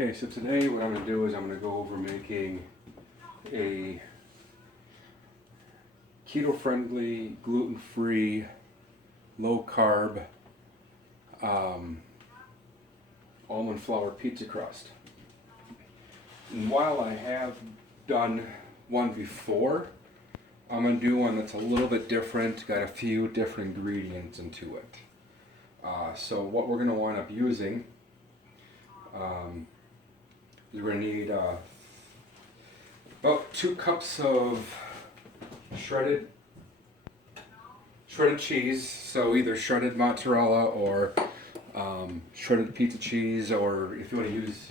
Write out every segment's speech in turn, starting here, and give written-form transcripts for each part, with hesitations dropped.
Okay, so today what I'm going to do is I'm going to go over making a keto-friendly, gluten-free, low-carb almond flour pizza crust. And while I have done one before, I'm going to do one that's a little bit different, got a few different ingredients into it. So what we're going to wind up using, you're going to need about 2 cups of shredded cheese, so either shredded mozzarella or shredded pizza cheese, or if you want to use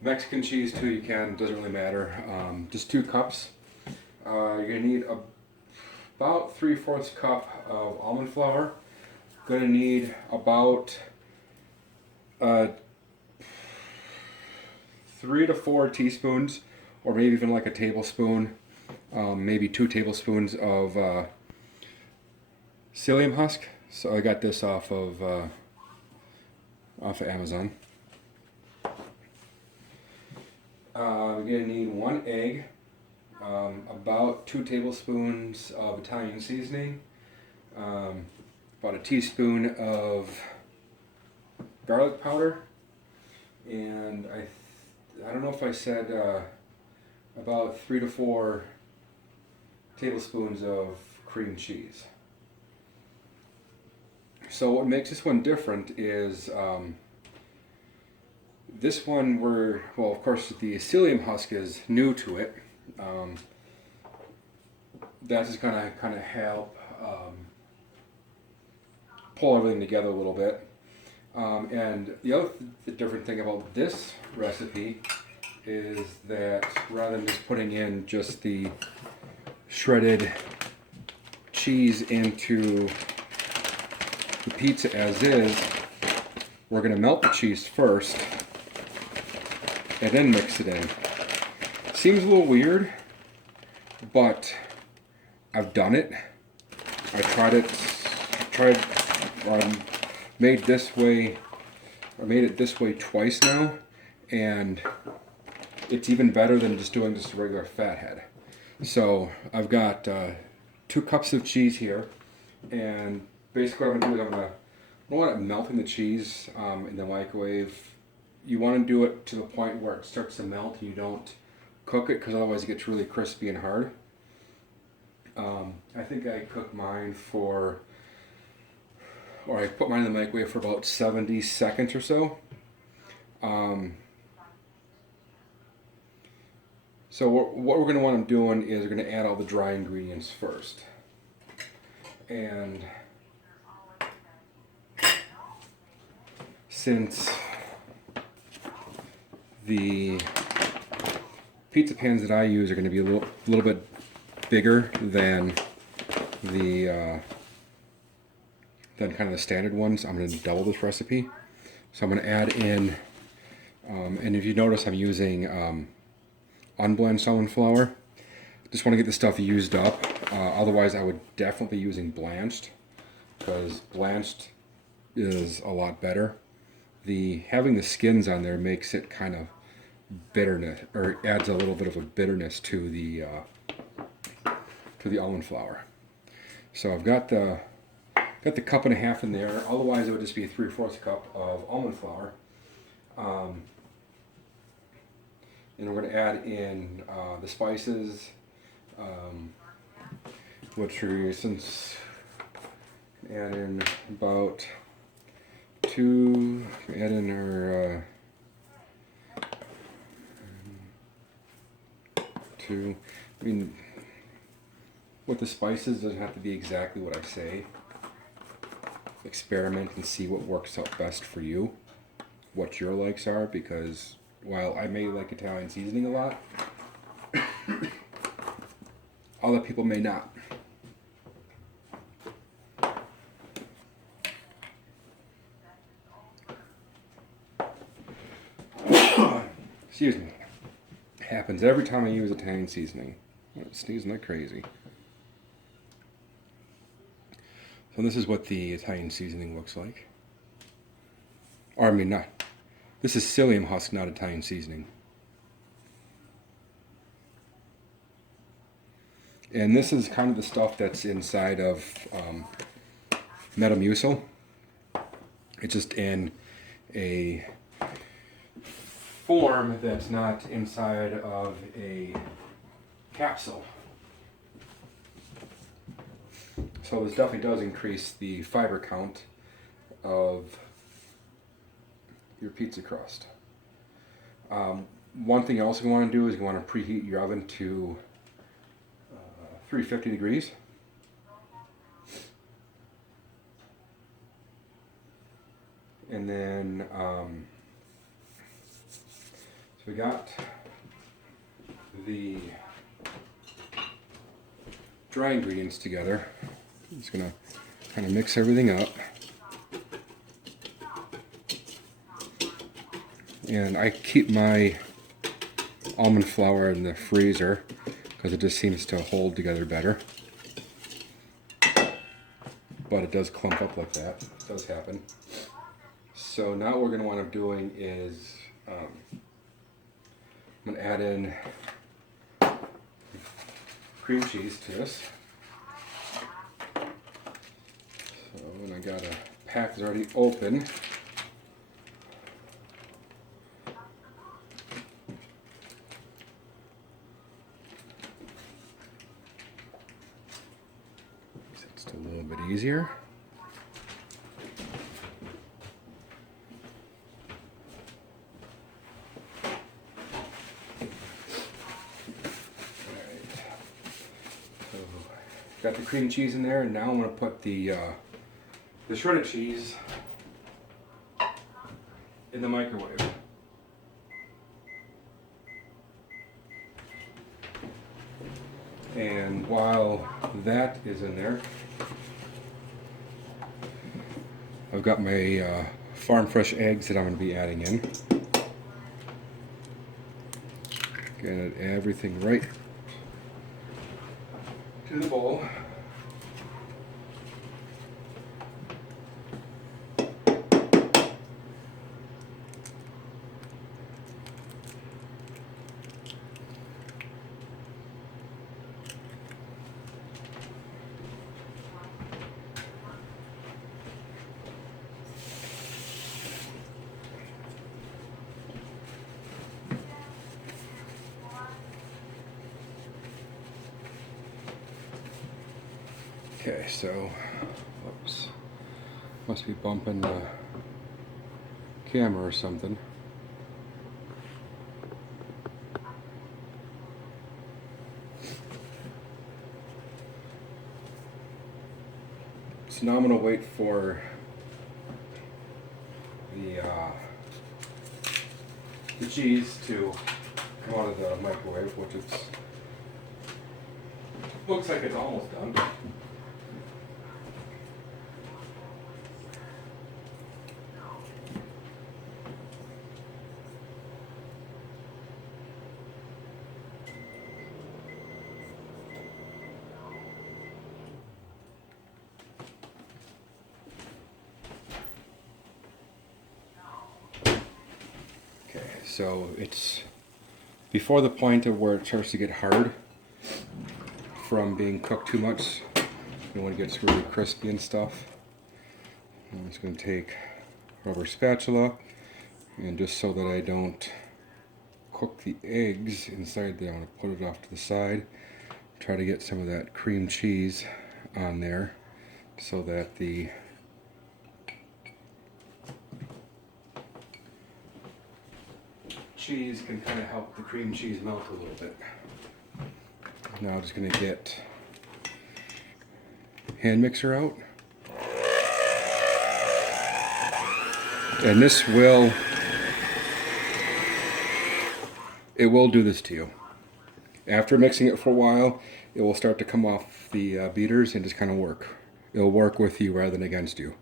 Mexican cheese too, you can. It doesn't really matter. Just 2 cups. You're going to need about 3/4 cup of almond flour. Going to need about 3 to 4 teaspoons, or maybe even like a tablespoon, maybe 2 tablespoons of psyllium husk. So I got this off of Amazon. We're gonna need 1 egg, about 2 tablespoons of Italian seasoning, about a teaspoon of garlic powder, and I don't know if I said about 3 to 4 tablespoons of cream cheese. So what makes this one different is this one well, of course the psyllium husk is new to it. That's just gonna kind of help pull everything together a little bit. And the other different thing about this recipe is that rather than just putting in just the shredded cheese into the pizza as is, we're going to melt the cheese first and then mix it in. Seems a little weird, but I've done it. I tried it made this way. I made it this way twice now, and it's even better than just doing just a regular fathead. So I've got 2 cups of cheese here, and basically what I'm going to do is I want it melting the cheese in the microwave. You want to do it to the point where it starts to melt and you don't cook it, because otherwise it gets really crispy and hard. I think I cooked mine I put mine in the microwave for about 70 seconds or so. So what we're going to want to doing is we're going to add all the dry ingredients first. And since the pizza pans that I use are going to be a little bit bigger than kind of the standard ones, I'm going to double this recipe. So I'm going to add in, and if you notice, I'm using unblenched almond flour. Just want to get the stuff used up. Otherwise, I would definitely be using blanched, because blanched is a lot better. Having the skins on there makes it kind of bitterness, or adds a little bit of a bitterness to the almond flour. So I've got the 1.5 cups in there. Otherwise, it would just be a 3/4 cup of almond flour. And we're going to add in the spices, which are, since add in about 2. Add in our 2. I mean, with the spices, it doesn't have to be exactly what I say. Experiment and see what works out best for you, what your likes are, because while I may like Italian seasoning a lot, other people may not. Excuse me. It happens every time I use Italian seasoning. I'm sneezing like crazy. So this is what the Italian seasoning looks like. Or I mean, not This is psyllium husk, not Italian seasoning. And this is kind of the stuff that's inside of Metamucil. It's just in a form that's not inside of a capsule. So this definitely does increase the fiber count of your pizza crust. One thing you also want to do is you want to preheat your oven to 350 degrees. And then, so we got the dry ingredients together. I'm just gonna kind of mix everything up. And I keep my almond flour in the freezer because it just seems to hold together better. But it does clump up like that. It does happen. So now what we're going to wind up doing is I'm going to add in cream cheese to this. So when I got a pack that's already open, it's a little bit easier. Got the cream cheese in there, and now I'm going to put the shredded cheese in the microwave. And while that is in there, I've got my farm fresh eggs that I'm going to be adding in. Get everything right to the bowl. Okay, so, whoops, must be bumping the camera or something. So now I'm going to wait for the cheese to come out of the microwave, which it's looks like it's almost done. So it's before the point of where it starts to get hard from being cooked too much, and when it gets really crispy and stuff. I'm just going to take a rubber spatula, and just so that I don't cook the eggs inside there, I'm going to put it off to the side, try to get some of that cream cheese on there so that the cheese can kind of help the cream cheese melt a little bit. Now I'm just going to get hand mixer out. And this will do this to you. After mixing it for a while, it will start to come off the beaters and just kind of work. It'll work with you rather than against you.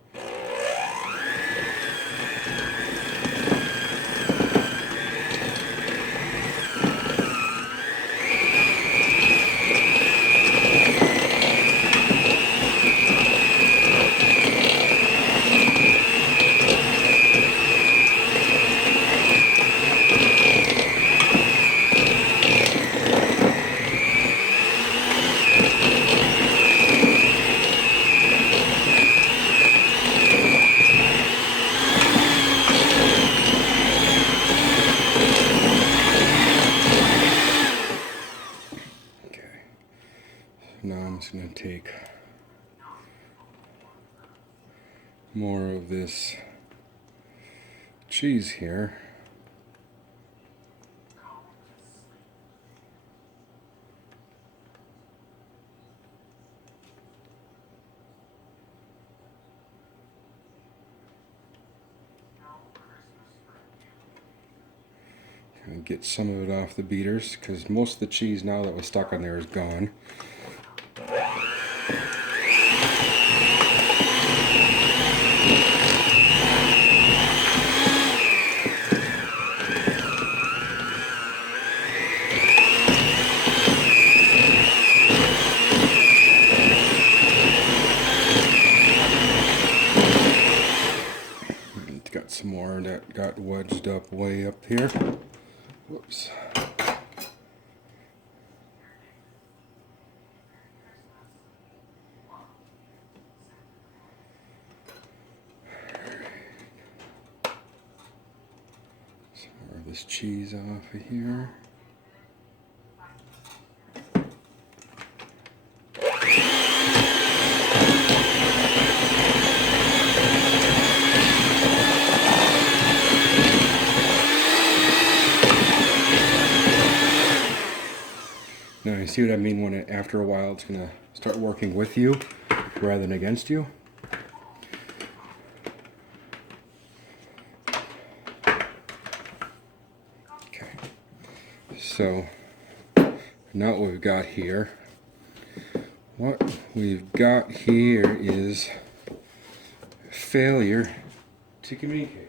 more of this cheese here. And get some of it off the beaters, because most of the cheese now that was stuck on there is gone. Got some more that got wedged up way up here. Whoops. Some more of this cheese off of here. Now you see what I mean when after a while it's going to start working with you rather than against you. Okay, so now what we've got here, is failure to communicate.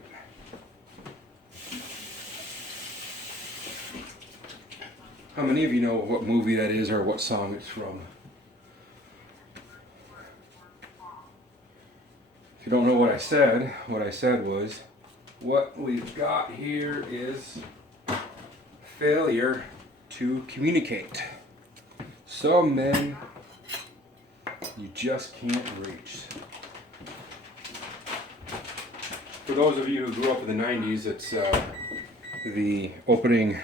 How many of you know what movie that is or what song it's from? If you don't know what I said was, what we've got here is failure to communicate. Some men you just can't reach. For those of you who grew up in the 90s, it's the opening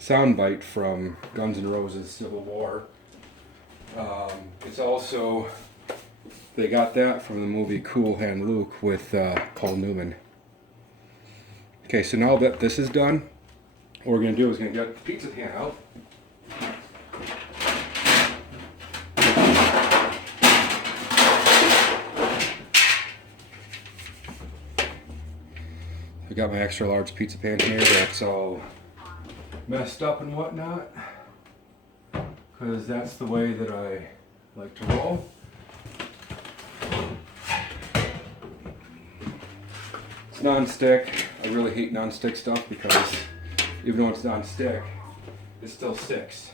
soundbite from Guns N' Roses' Civil War. It's also, they got that from the movie Cool Hand Luke with Paul Newman. Okay, so now that this is done, what we're going to do is going to get the pizza pan out. I got my extra large pizza pan here that's all messed up and whatnot, because that's the way that I like to roll. It's non-stick. I really hate non-stick stuff because even though it's non-stick, it still sticks.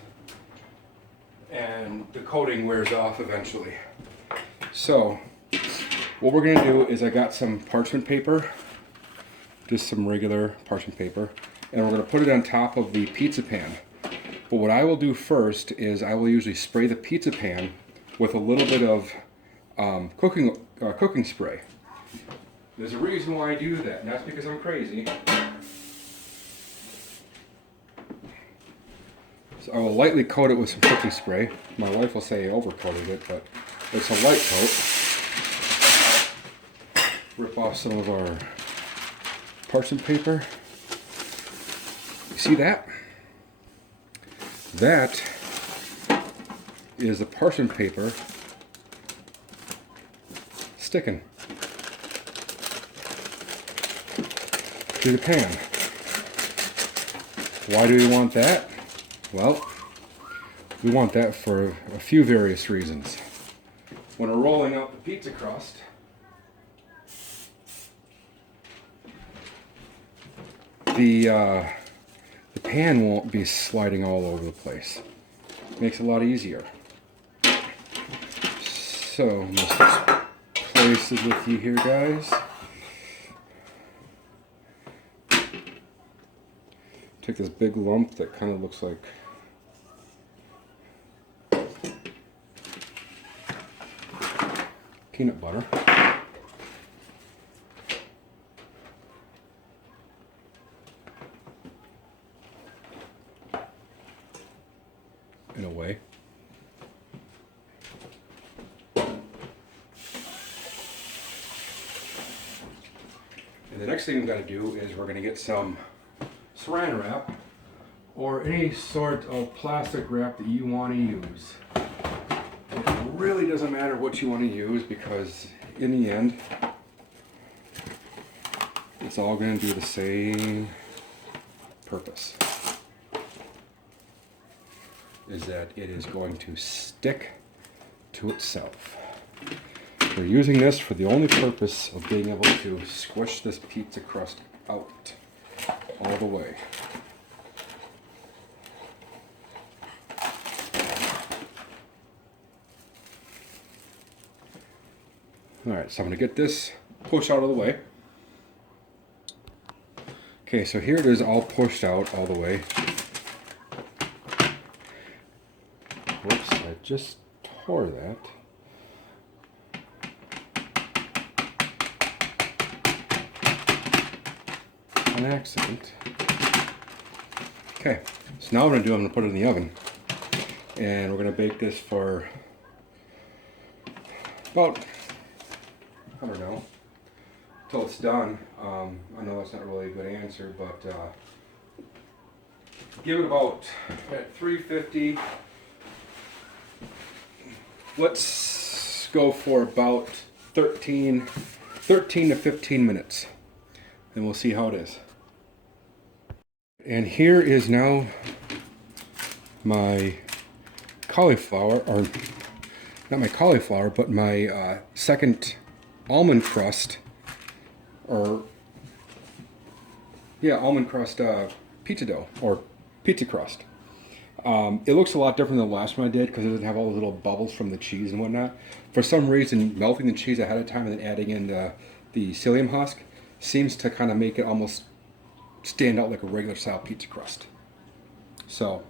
And the coating wears off eventually. So, what we're gonna do is I got some parchment paper, just some regular parchment paper, and we're gonna put it on top of the pizza pan. But what I will do first is I will usually spray the pizza pan with a little bit of cooking spray. There's a reason why I do that, and that's because I'm crazy. So I will lightly coat it with some cooking spray. My wife will say I overcoated it, but it's a light coat. Rip off some of our parchment paper. You see that? That is the parchment paper sticking to the pan. Why do we want that? Well, we want that for a few various reasons. When we're rolling out the pizza crust, the pan won't be sliding all over the place. Makes it a lot easier. So, I'm just place it with you here, guys. Take this big lump that kind of looks like peanut butter. In a way. the next thing we've got to do is we're going to get some saran wrap or any sort of plastic wrap that you want to use. It really doesn't matter what you want to use because in the end, it's all going to do the same purpose. Is that it is going to stick to itself. We're using this for the only purpose of being able to squish this pizza crust out all the way. Alright, so I'm going to get this pushed out of the way. Okay, so here it is all pushed out all the way. Whoops, I just tore that. An accident. Okay, so now what I'm going to do, I'm going to put it in the oven. And we're going to bake this for about, I don't know, till it's done. I know that's not really a good answer, but give it about at 350. Let's go for about 13 to 15 minutes. And we'll see how it is. And here is now my cauliflower, or not my cauliflower, but my second almond crust, or yeah, almond crust pizza dough, or pizza crust. It looks a lot different than the last one I did because it doesn't have all the little bubbles from the cheese and whatnot. For some reason, melting the cheese ahead of time and then adding in the psyllium husk seems to kind of make it almost stand out like a regular style pizza crust. So,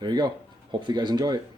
there you go. Hopefully you guys enjoy it.